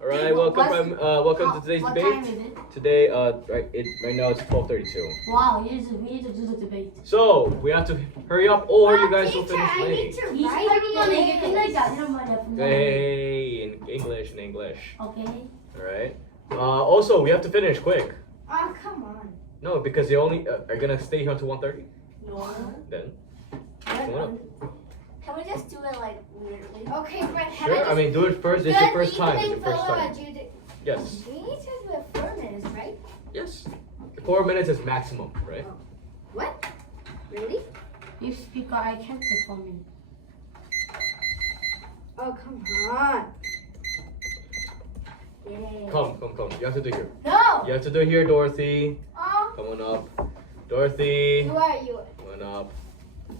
All right, welcome to today's what debate. Time is it? Today, right now it's 12:32. Wow, we need to do the debate. So we have to hurry up, or you guys will finish I late. need to He's write this. Hey, in English. Okay. All right. Also, we have to finish quick. Oh, come on. No, because you only are gonna stay here until 1:30. No. Then, come on. Can we just do it like weirdly? Okay, but Sure. I mean, do it first. It's your first time. It's your first time. Yes. We need to do it 4 minutes, right? Yes. 4 minutes is maximum, right? What? Really? You speaker, I can't do 4 minutes. Oh, come on. Yay. Come. You have to do it here. No. You have to do it here, Dorothy. Oh. Come on up. Dorothy. Who are you? Come on up.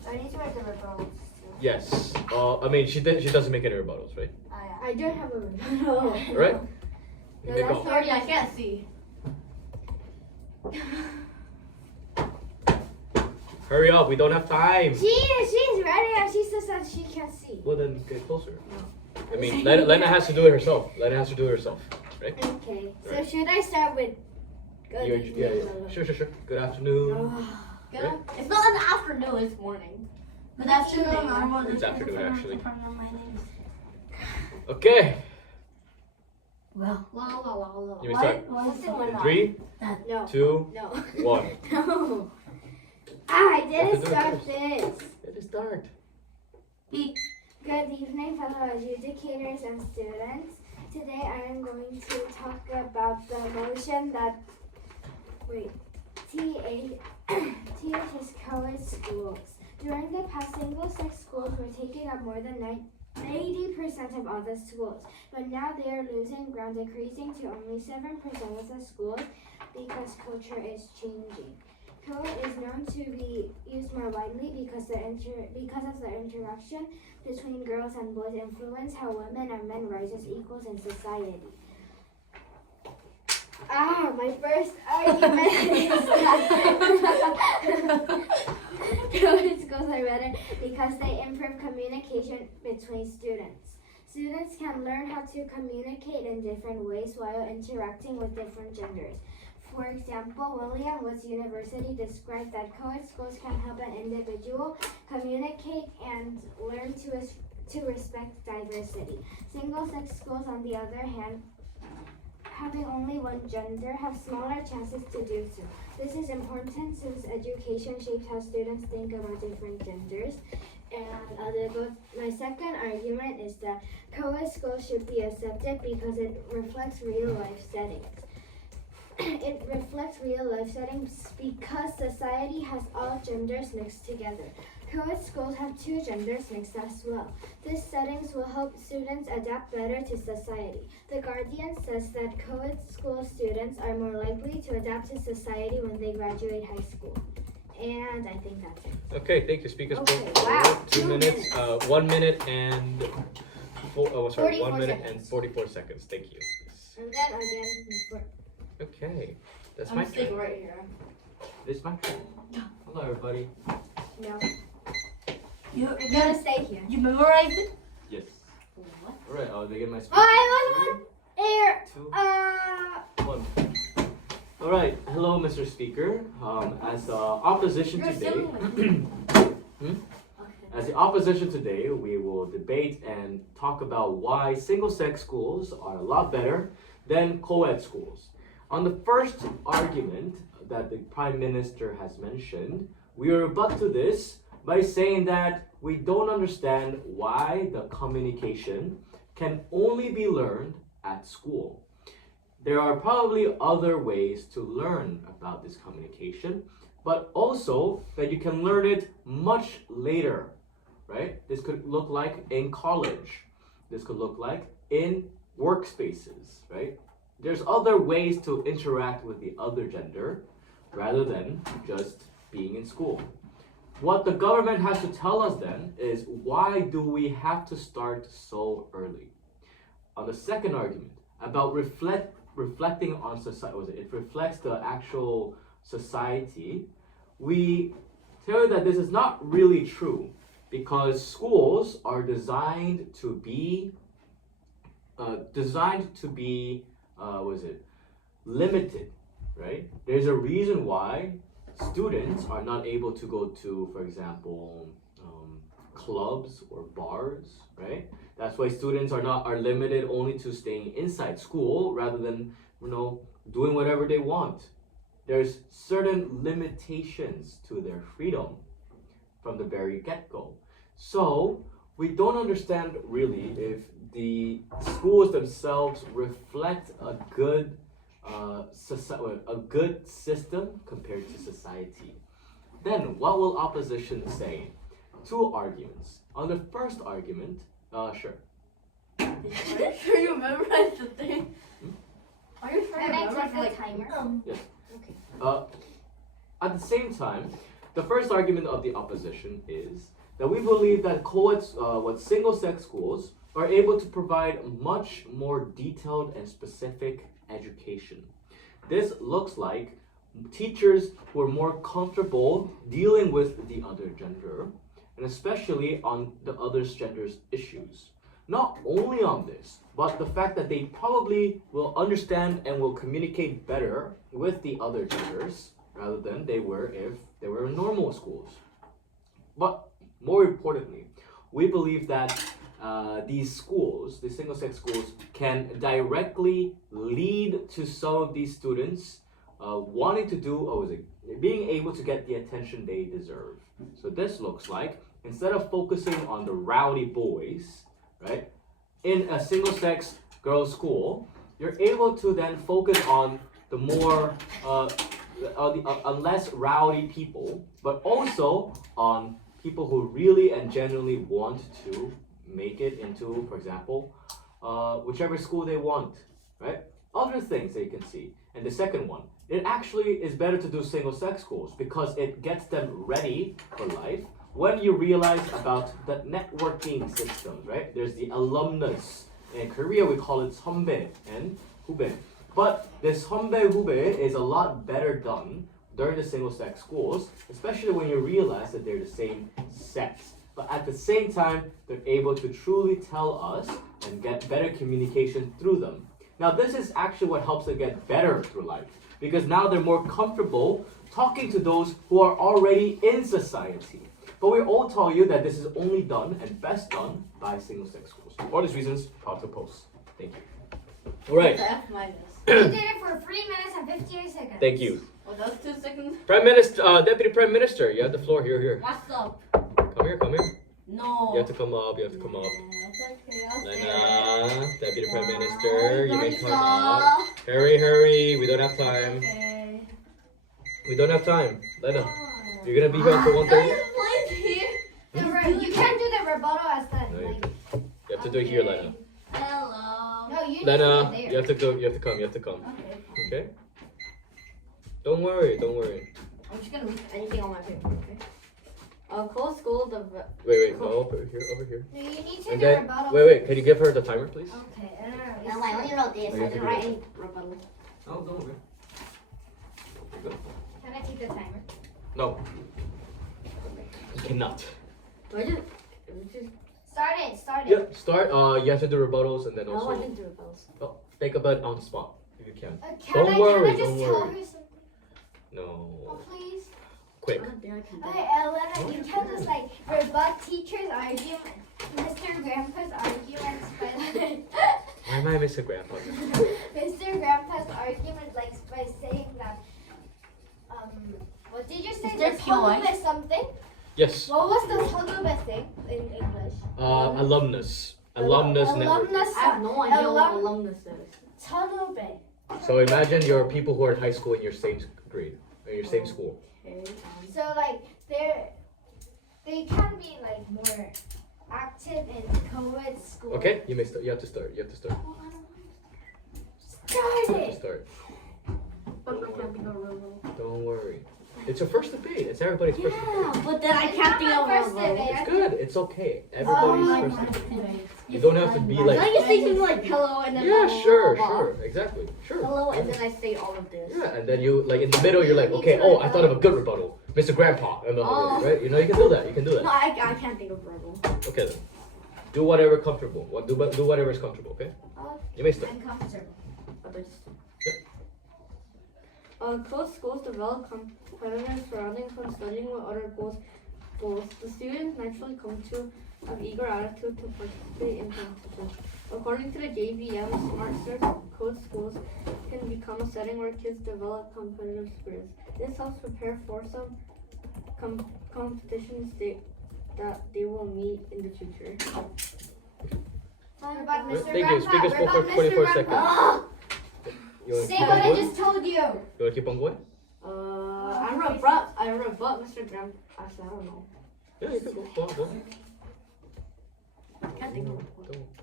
I need to write the rebuttals too. Yes. I mean, she doesn't make any rebuttals, right? Oh yeah. I don't have a rebuttal. All right. No, Make that's all. Sorry, I can't see. Hurry up. We don't have time. She's ready and she says that she can't see. Well, then get closer. No. I mean, Lena has to do it herself. Right? Okay. So Right. should I start with good Yeah. Sure. Good afternoon. Oh. Right? It's not in the afternoon, it's morning. Good afternoon, It's afternoon, actually. My name Okay. Well, You may start. What's it when 3, No. 2, No. 1. No. I You have to didn't do it start first. this. Let it start. Good evening, fellow educators and students. Today I am going to talk about the motion that, TH's co-ed schools. During the past, single-sex schools were taking up more than 80% of all the schools, but now they are losing ground, decreasing to only 7% of the schools because culture is changing. Co-ed is known to be used more widely because of the interaction between girls and boys influence how women and men rise as equals in society. My first argument is that co-ed schools are better because they improve communication between students. Students can learn how to communicate in different ways while interacting with different genders. For example, William Woods University described that co-ed schools can help an individual communicate and learn to respect diversity. Single-sex schools, on the other hand, having only one gender, have smaller chances to do so. This is important since education shapes how students think about different genders. And my second argument is that co-ed schools should be accepted because it reflects real-life settings. It reflects real-life settings because society has all genders mixed together. Co-ed schools have two genders mixed as well. These settings will help students adapt better to society. The Guardian says that co-ed school students are more likely to adapt to society when they graduate high school. And I think that's it. Okay, thank you. Speakers Okay, spoke wow, for 2 2 minutes. minutes. 1 minute and 44 1 minute seconds. and 44 seconds. Thank you. And then again, Okay, that's I'm my staying turn. right here. It's my turn. Hello, everybody. no. You I'm gonna stay here. you memorized it? Yes. What? All right. I'll begin my speech. Oh, I was on air. 2, 1. All right. Hello, Mr. Speaker. As the opposition You're today, Okay. as the opposition today, we will debate and talk about why single-sex schools are a lot better than co-ed schools. On the first argument that the Prime Minister has mentioned, we will rebut to this by saying that we don't understand why the communication can only be learned at school. There are probably other ways to learn about this communication, but also that you can learn it much later, right? This could look like in college. This could look like in workspaces, right? There's other ways to interact with the other gender rather than just being in school. What the government has to tell us then is, why do we have to start so early? On the second argument about reflecting on society, it reflects the actual society, we tell you that this is not really true because schools are designed to be designed to be, what is it, limited, right? There's a reason why students are not able to go to, for example, clubs or bars, right? That's why students are limited only to staying inside school rather than, doing whatever they want. There's certain limitations to their freedom from the very get-go. So we don't understand really if the schools themselves reflect a good system compared to society. Then what will opposition say? Two arguments. On the first argument, sure. Are you sure you memorized the thing? Are you sure you Can I memorized take the timer? Yes. Okay. At the same time, the first argument of the opposition is that we believe that single-sex schools are able to provide much more detailed and specific education. This looks like teachers who are more comfortable dealing with the other gender, and especially on the other gender's issues. Not only on this, but the fact that they probably will understand and will communicate better with the other genders rather than they were if they were in normal schools. But more importantly, we believe that these schools, the single-sex schools, can directly lead to some of these students wanting to being able to get the attention they deserve. So this looks like, instead of focusing on the rowdy boys, right, in a single-sex girls' school, you're able to then focus on the more, on less rowdy people, but also on people who really and genuinely want to make it into, for example, whichever school they want, right? Other things that you can see. And the second one, it actually is better to do single-sex schools because it gets them ready for life. When you realize about the networking systems, right? There's the alumnus. In Korea, we call it 선배 and 후배. But this 선배, 후배 is a lot better done during the single-sex schools, especially when you realize that they're the same sex. But at the same time, they're able to truly tell us and get better communication through them. Now, this is actually what helps them get better through life, because now they're more comfortable talking to those who are already in society. But we all tell you that this is only done and best done by single-sex schools. For all these reasons, proud to post. Thank you. All right. The F minus. You did it for 3 minutes and 58 seconds. Thank you. Oh, that was 2 seconds. Prime Minister, Deputy Prime Minister, you have the floor. Here. What's up? Come here. No. You have to come up. It's okay, I'll stay. Lena, Deputy Prime Minister, you may come Lisa. up. Hurry. We don't have time. Okay. We don't have time. Lena, you're gonna be here until 1:30? Please here. You can't do the rebuttal as that. No, Like, You have to do it here, Lena. Hello. no, you need Lena, to do it you there. have to go. You have to come. Okay. Okay? Don't worry. I'm just gonna read anything on my paper, okay? Close school, the... Wait. No, over here. No, you need to And do then, rebuttal. wait. Can you give her the timer, please? Okay, No, I only wrote this. Oh, you I have to didn't do write it. any rebuttal. No, don't worry. Good. Can I take the timer? No. You cannot. Do I just... Start it. Yep. Start. You have to do rebuttals and then No, I also didn't do rebuttals. think about it on the spot if you can. Can worry, I just don't tell worry. her something? No. Oh, please. Quick. God damn, I can't do Okay, it. Elena, you can just like rebut teacher's argument, Mr. Grandpa's arguments by Why am I Mr. Grandpa? Mr. Grandpa's argument like by saying that what did you say? Is there The POI? Tolube something? Yes. What was the Tolube thing in English? Alumnus network. Alumnus. I have no idea what Alum- alumnus is. Tolube. So imagine your people who are in high school in your same grade, or your same school. Okay. So like they can be like more active in co-ed school. Okay, you have to start. Start You have to it. start. But I can't think of a rebuttal. Don't worry. It's your first debate. It's everybody's first debate. Yeah, but then I It's can't not think my of a first rebuttal. debate. It's good. It's okay. Everybody's Oh, first debate. You don't have to be like. Can I just say something like hello and then Yeah, blah, sure, blah, blah, blah. exactly, sure. Hello and then I say all of this. Yeah, and then you like in the middle you're like, okay, oh, I thought of a good rebuttal, Mr. Grandpa, and the whole Oh. right? You know, you can do that. No, I can't think of a rebuttal. Okay then. do whatever comfortable. Do whatever is comfortable. Okay. You may start. I'm comfortable. Closed schools develop competitive surroundings when studying with other goals. The students naturally come to an eager attitude to participate in competition. According to the JVM Smart Search, closed schools can become a setting where kids develop competitive spirits. This helps prepare for some competitions that they will meet in the future. Tell me about Mr. Thank you. Grandpa. Speakers spoke for What about 24 Mr. seconds. Grandpa? You want to Say keep what on I going? just told you. You want to keep on going? I rebut Mr. Graham. Actually, I don't know. Yeah, you can go. Go on, go on. Can't think of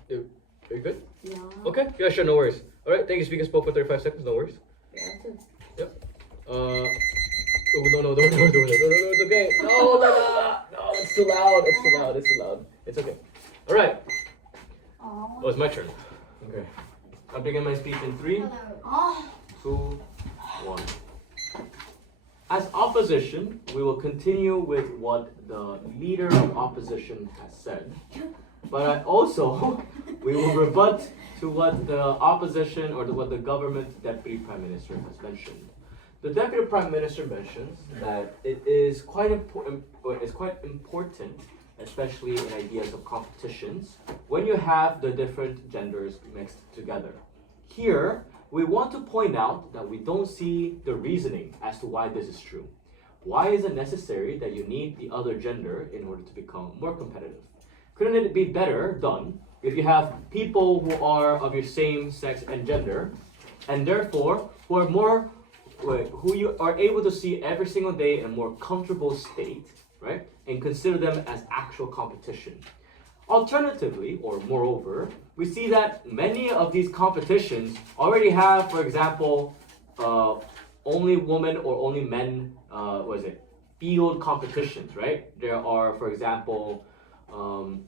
it. Are you good? Yeah. Okay. Yeah, sure. No worries. All right. Thank you. Speakers spoke for 35 seconds. No worries. Yeah, that's it. Oh, no, it's okay. No, Lena. No, it's too loud. It's too loud. It's okay. All right. Oh, it's my turn. Okay. I'll begin my speech in 3, Oh. 2, 1. As opposition, we will continue with what the leader of opposition has said. But we will rebut to what the opposition or what the government deputy prime minister has mentioned. The deputy prime minister mentions that it is quite important, especially in ideas of competitions, when you have the different genders mixed together. Here, we want to point out that we don't see the reasoning as to why this is true. Why is it necessary that you need the other gender in order to become more competitive? Couldn't it be better done if you have people who are of your same sex and gender, and therefore who you are able to see every single day in a more comfortable state, right? And consider them as actual competition. Alternatively, or moreover, we see that many of these competitions already have, for example, only women or only men, field competitions, right? There are, for example,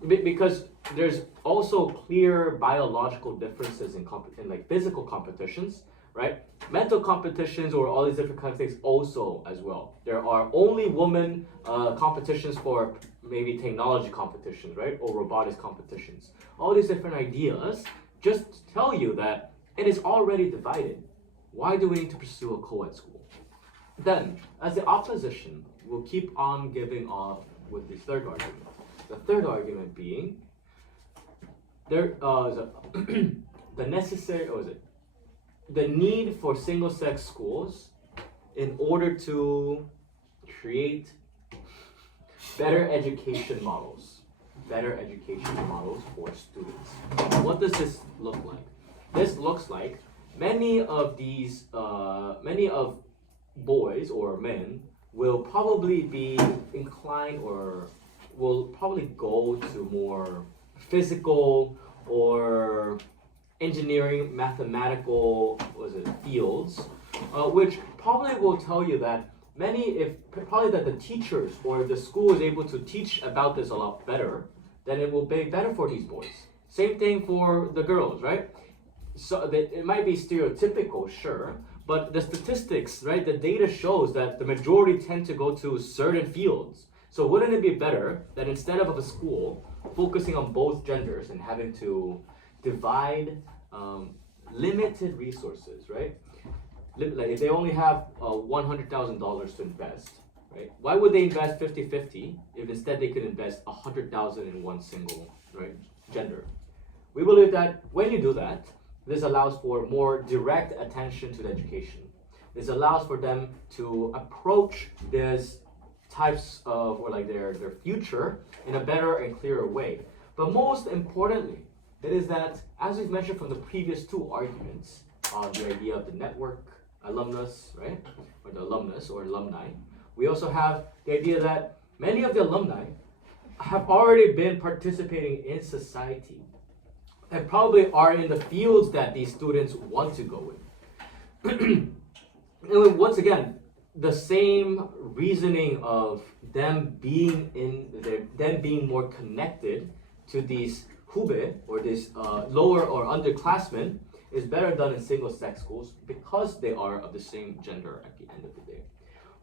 because there's also clear biological differences in like physical competitions, right? Mental competitions or all these different kinds of things also as well. There are only women competitions for maybe technology competitions, right? Or robotics competitions. All these different ideas just tell you that it is already divided. Why do we need to pursue a co-ed school? Then, as the opposition, we'll keep on giving off with this third argument. The third argument being there is the need for single-sex schools in order to create better education models for students. What does this look like? This looks like many of boys or men will probably be inclined or will probably go to more physical or engineering, mathematical, fields, which probably will tell you that that the teachers or the school is able to teach about this a lot better, then it will be better for these boys. Same thing for the girls, right? So that it might be stereotypical, sure, but the statistics, right? The data shows that the majority tend to go to certain fields. So wouldn't it be better that instead of a school focusing on both genders and having to divide limited resources, right? Like if they only have $100,000 to invest, right? Why would they invest 50-50 if instead they could invest $100,000 in one single, right, gender? We believe that when you do that, this allows for more direct attention to the education. This allows for them to approach these types of, or like their future in a better and clearer way. But most importantly, it is that, as we've mentioned from the previous two arguments, the idea of the network alumnus, right? Or the alumnus or alumni. We also have the idea that many of the alumni have already been participating in society and probably are in the fields that these students want to go in. And once again, the same reasoning of them being more connected to these hube or these lower or underclassmen is better done in single-sex schools because they are of the same gender at the end of the day.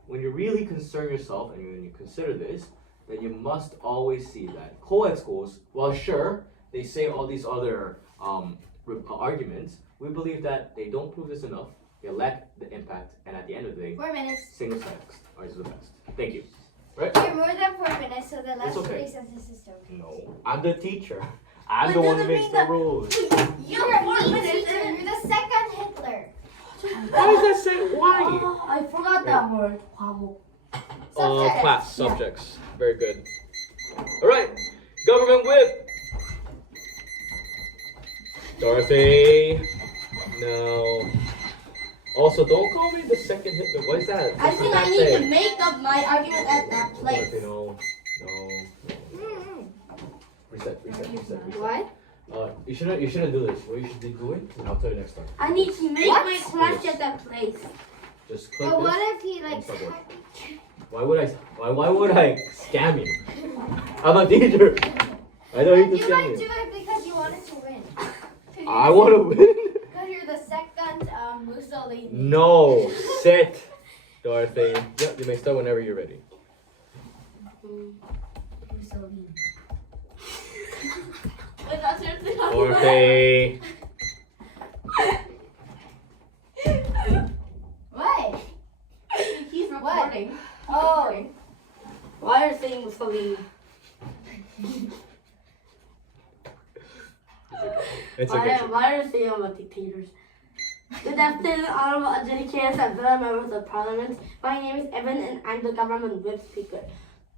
When you really concern yourself and when you consider this, then you must always see that co-ed schools, well, sure, they say all these other arguments, we believe that they don't prove this enough. They lack the impact, and at the end of the day, 4 minutes. single sex is the best. Thank you. You're more than 4 minutes, so the last okay. 3 sentences don't count. No, I'm the teacher. I'm But the one who doesn't makes mean the that- rules. You're a teacher. You're the second Hitler. Why is that said? Why? Oh, I forgot that word. 과목. Subjects. Class subjects. Very good. All right, government whip. Dorothy. No. Also, don't call me the second Hitler. What is that? I What think does I that need say? to make up my argument at that place. Dorothy, no. Reset. What? You shouldn't do this. What you should be doing, and I'll tell you next time. I need to make What? my class at that place. Just click But this. what if he like? Stop working. Why would I scam you? I'm a teacher. I don't need to You scam might do you. it because you wanted to win. I want to win. Because you're the second Mussolini. No, sit, Dorothy. Yep, you may start whenever you're ready. Mussolini. Wait, that's seriously how Dorothy. What? He's What? recording. Oh. Why are you saying Mussolini? It's okay. Why are you saying about dictators? Good afternoon, honorable adjudicators and fellow members of parliament. My name is Evan and I'm the government whip speaker.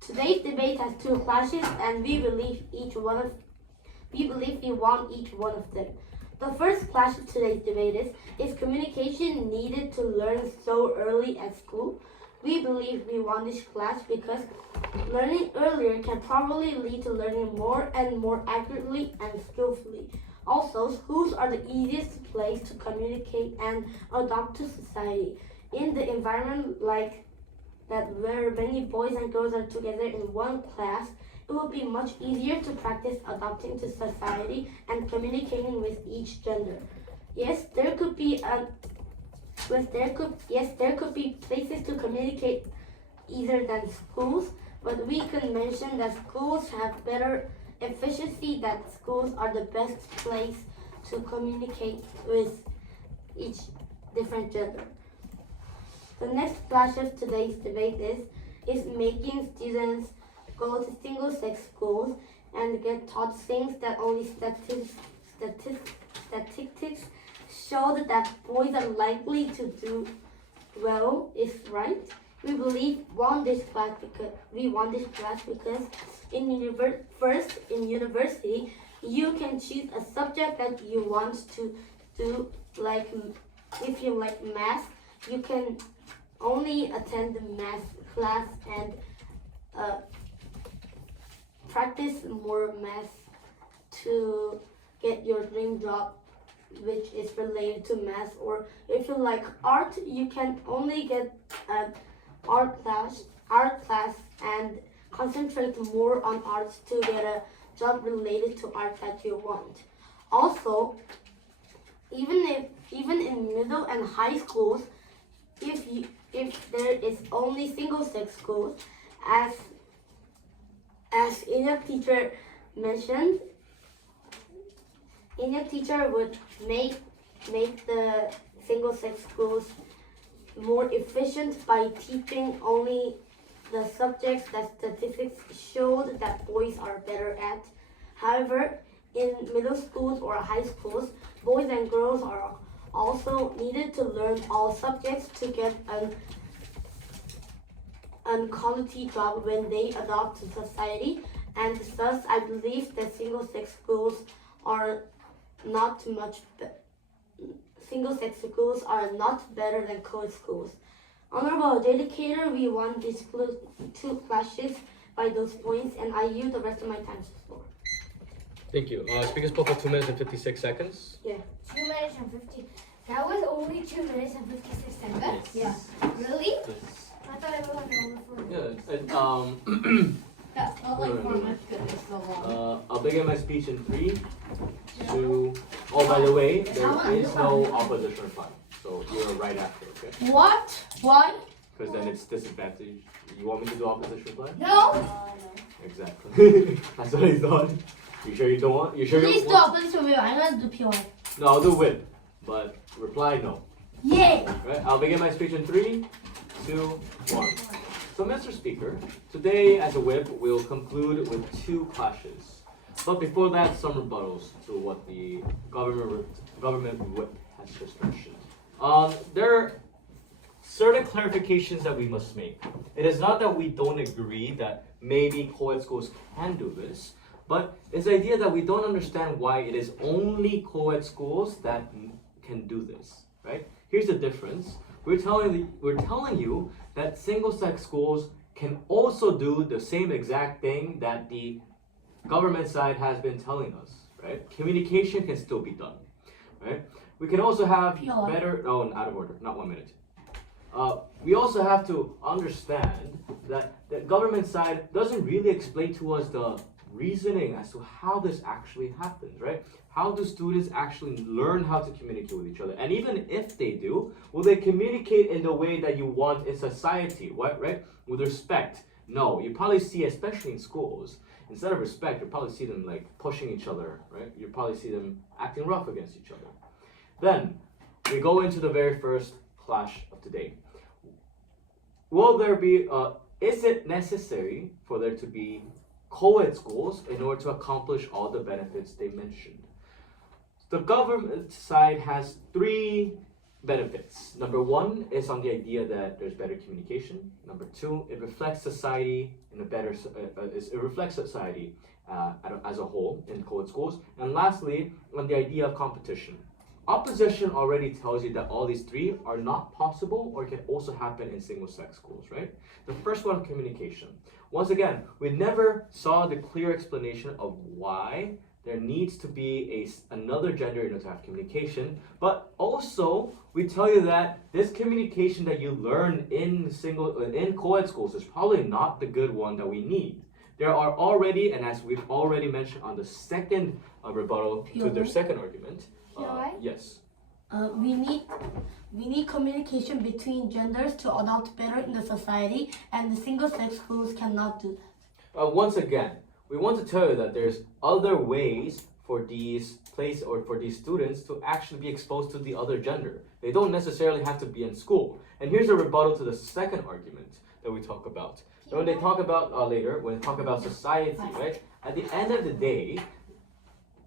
Today's debate has 2 clashes and we believe we won each one of them. The first clash of today's debate is communication needed to learn so early at school? We believe we won this clash because learning earlier can probably lead to learning more and more accurately and skillfully. Also, schools are the easiest place to communicate and adapt to society. In the environment like that where many boys and girls are together in one class, it will be much easier to practice adapting to society and communicating with each gender. Yes, there could be places to communicate easier than schools, but we can mention that schools have better efficiency, that schools are the best place to communicate with each different gender. The next flash of today's debate is making students go to single-sex schools and get taught things that only statistics show that boys are likely to do well is right. We believe we won this class because in university you can choose a subject that you want to do. Like if you like math, you can only attend the math class and practice more math to get your dream job, which is related to math. Or if you like art, you can only get an art class and concentrate more on art to get a job related to art that you want. Also, even in middle and high schools, if there is only single-sex schools, as Enoch teacher mentioned, Enoch teacher would make the single-sex schools more efficient by teaching only the subjects that statistics showed that boys are better at. However, in middle schools or high schools, boys and girls are also needed to learn all subjects to get an quality job when they adopt to society, and thus I believe that single-sex schools are not better than co-ed schools. Honorable adjudicator, we won these 2 clashes by those points, and I yield the rest of my time to the floor. Thank you. Speakers spoke for 2 minutes and 56 seconds. 2 minutes and 50. That was only 2 minutes and 56 seconds? Yeah. Really? Yes. I thought it was over 4 minutes. Yeah, and That felt like 4 minutes because it's so long. I'll begin my speech in 3, 2. Oh, by the way, there is no opposition reply, so you're right after, okay? What? Why? Because then it's disadvantage. You want me to do opposition reply? No! Exactly. That's what I thought. You sure you don't want? You sure Please you stop. Please stop. I'm gonna do PY. No, I'll do whip. But reply no. Yay! Right? I'll begin my speech in 3, 2, 1. So, Mr. Speaker, today as a whip, we'll conclude with 2 clashes. But before that, some rebuttals to what the government whip has just mentioned. There are certain clarifications that we must make. It is not that we don't agree that maybe co-ed schools can do this, but it's the idea that we don't understand why it is only co-ed schools that can do this, right? Here's the difference. We're telling you that single-sex schools can also do the same exact thing that the government side has been telling us, right? Communication can still be done, right? We can also have better. Oh, out of order. Not 1 minute. We also have to understand that the government side doesn't really explain to us the reasoning as to how this actually happens, right? How do students actually learn how to communicate with each other? And even if they do, will they communicate in the way that you want in society, right? With respect? No, you probably see, especially in schools, instead of respect, you probably see them like pushing each other, right? You probably see them acting rough against each other. Then, we go into the very first clash of today. Will there be, is it necessary for there to be co-ed schools in order to accomplish all the benefits they mentioned? The government side has 3 benefits. Number 1 is on the idea that there's better communication. Number 2, it reflects society in a better, it reflects society as a whole in co-ed schools. And lastly, on the idea of competition. Opposition already tells you that all these 3 are not possible or can also happen in single-sex schools, right? The first one, communication. Once again, we never saw the clear explanation of why there needs to be another gender in order to have communication, but also we tell you that this communication that you learn in co-ed schools is probably not the good one that we need. There are already, and as we've already mentioned on the second rebuttal to their second argument, yes. We need communication between genders to adopt better in the society, and the single-sex schools cannot do that. Once again, we want to tell you that there's other ways for these students to actually be exposed to the other gender. They don't necessarily have to be in school. And here's a rebuttal to the second argument that we talk about. When they talk about later, when they talk about society, right? At the end of the day,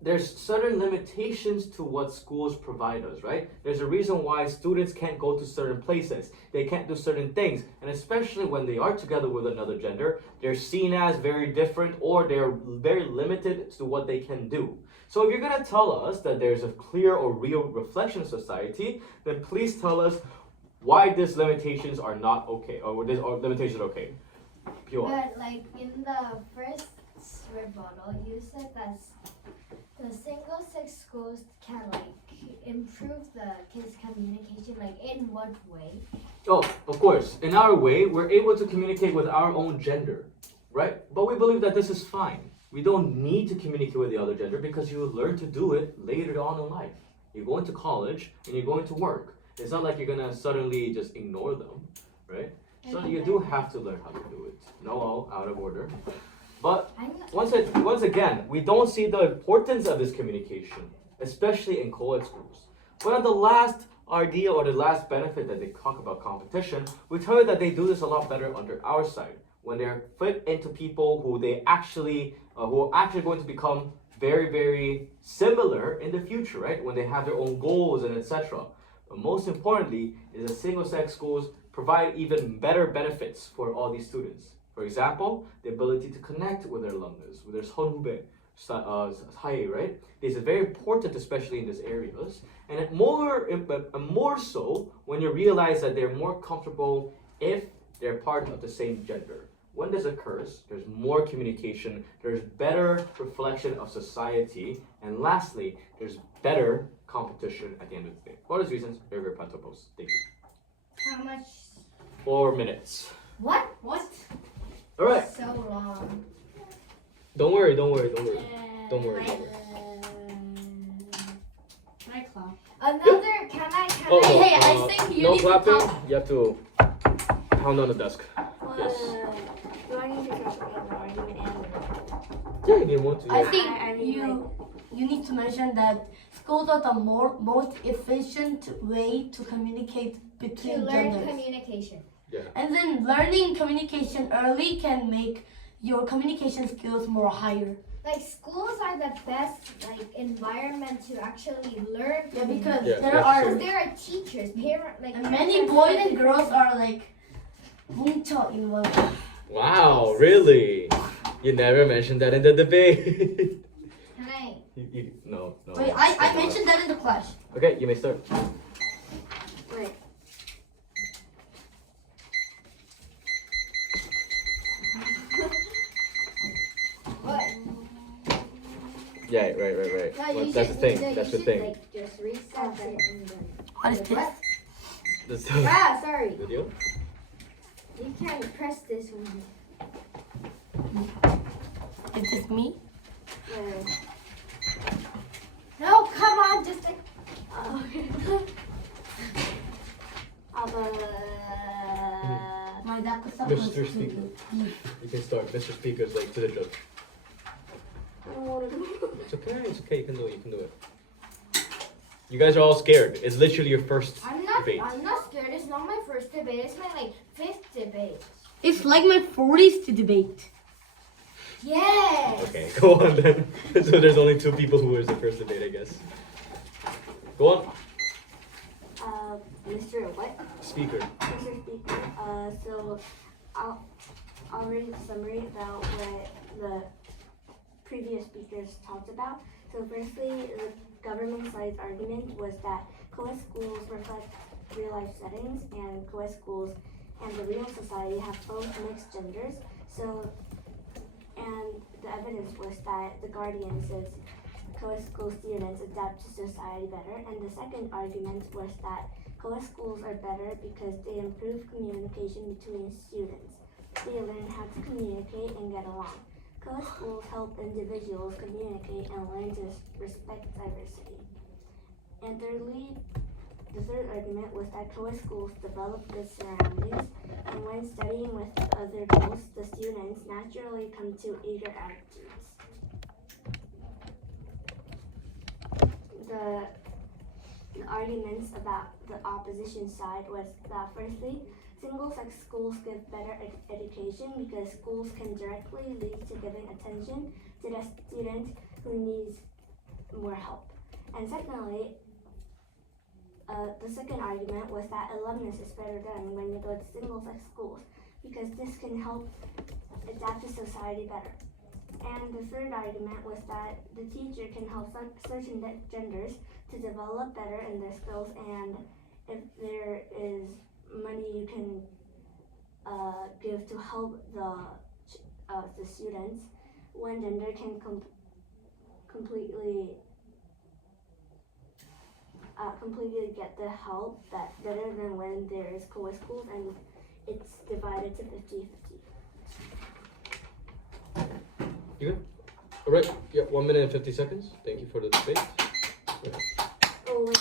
there's certain limitations to what schools provide us, right? There's a reason why students can't go to certain places. They can't do certain things. And especially when they are together with another gender, they're seen as very different or they're very limited to what they can do. So if you're going to tell us that there's a clear or real reflection of society, then please tell us why these limitations are not okay, or these limitations are okay. Pure. But like in the first rebuttal, you said that the single-sex schools can like improve the kids' communication. Like in what way? Oh, of course. In our way, we're able to communicate with our own gender, right? But we believe that this is fine. We don't need to communicate with the other gender because you will learn to do it later on in life. You're going to college and you're going to work. It's not like you're gonna suddenly just ignore them, right? So you do have to learn how to do it. No, out of order. But once again, we don't see the importance of this communication, especially in co-ed schools. But on the last idea or the last benefit that they talk about competition, we tell you that they do this a lot better under our side when they're fit into people who they actually who are actually going to become very, very similar in the future, right? When they have their own goals and etc. But most importantly, is that single-sex schools provide even better benefits for all these students. For example, the ability to connect with their alumnus, with their 선후배, 사이, right? This is very important, especially in these areas. And more so when you realize that they're more comfortable if they're part of the same gender. When this occurs, there's more communication, there's better reflection of society, and lastly, there's better competition at the end of the day. For those reasons, very, very plentiful. Thank you. How much? 4 minutes. What? All right. So long. Don't worry. Can I clap? Another? Can I? Hey, I think you no need to clapping. count. You have to pound on the desk. Yes. Do I need to count the argument and Yeah, you want to. I think I you need to mention that schools are the most efficient way to communicate To between learn genders. communication. And then learning communication early can make your communication skills more higher. Like schools are the best like environment to actually learn. Yeah, because Yeah, there that's are true. There are teachers, like and many boys and girls are like 뭉쳐 in one. Wow, really? You never mentioned that in the debate. Hi. No. Wait, I mentioned that in the class. Okay, you may start. Wait. What? Yeah, right. No, Well, you that's should, the thing. no, you That's the should, thing. Like, just reset it and then. What is this? This Ah, sorry. video. You can't press this one. Is this me? No, come on, just like. My duck was Mr. Speaker. You can start. Mr. Speaker's like to the judge. I don't want to do it. It's okay. You can do it. You guys are all scared. It's literally your first I'm not debate. scared. It's not my first debate. It's my like 5th debate. It's like my 40s to debate. Yes. Okay, go on then. So there's only 2 people who was the first debate, I guess. Go on. Mr. What? Speaker. Mr. Speaker. So I'll read a summary about what the previous speakers talked about. So firstly, the government side's argument was that co-ed schools reflect real-life settings, and co-ed schools and the real society have both mixed genders. So, and the evidence was that the Guardian says co-ed school students adapt to society better. And the second argument was that co-ed schools are better because they improve communication between students. They learn how to communicate and get along. Co-ed schools help individuals communicate and learn to respect diversity. And thirdly, the third argument was that co-ed schools develop good surroundings, and when studying with other girls, the students naturally come to eager attitudes. The arguments about the opposition side was that firstly, single-sex schools give better education because schools can directly lead to giving attention to the student who needs more help. And secondly, the second argument was that alumnus is better done when you go to single-sex schools because this can help adapt to society better. And the third argument was that the teacher can help certain genders to develop better in their skills, and if there is money you can give to help the students, one gender can completely get the help that better than when there is co-ed schools and it's divided to 50-50. You good? Alright, yeah, 1 minute and 50 seconds. Thank you for the debate. Oh, wait.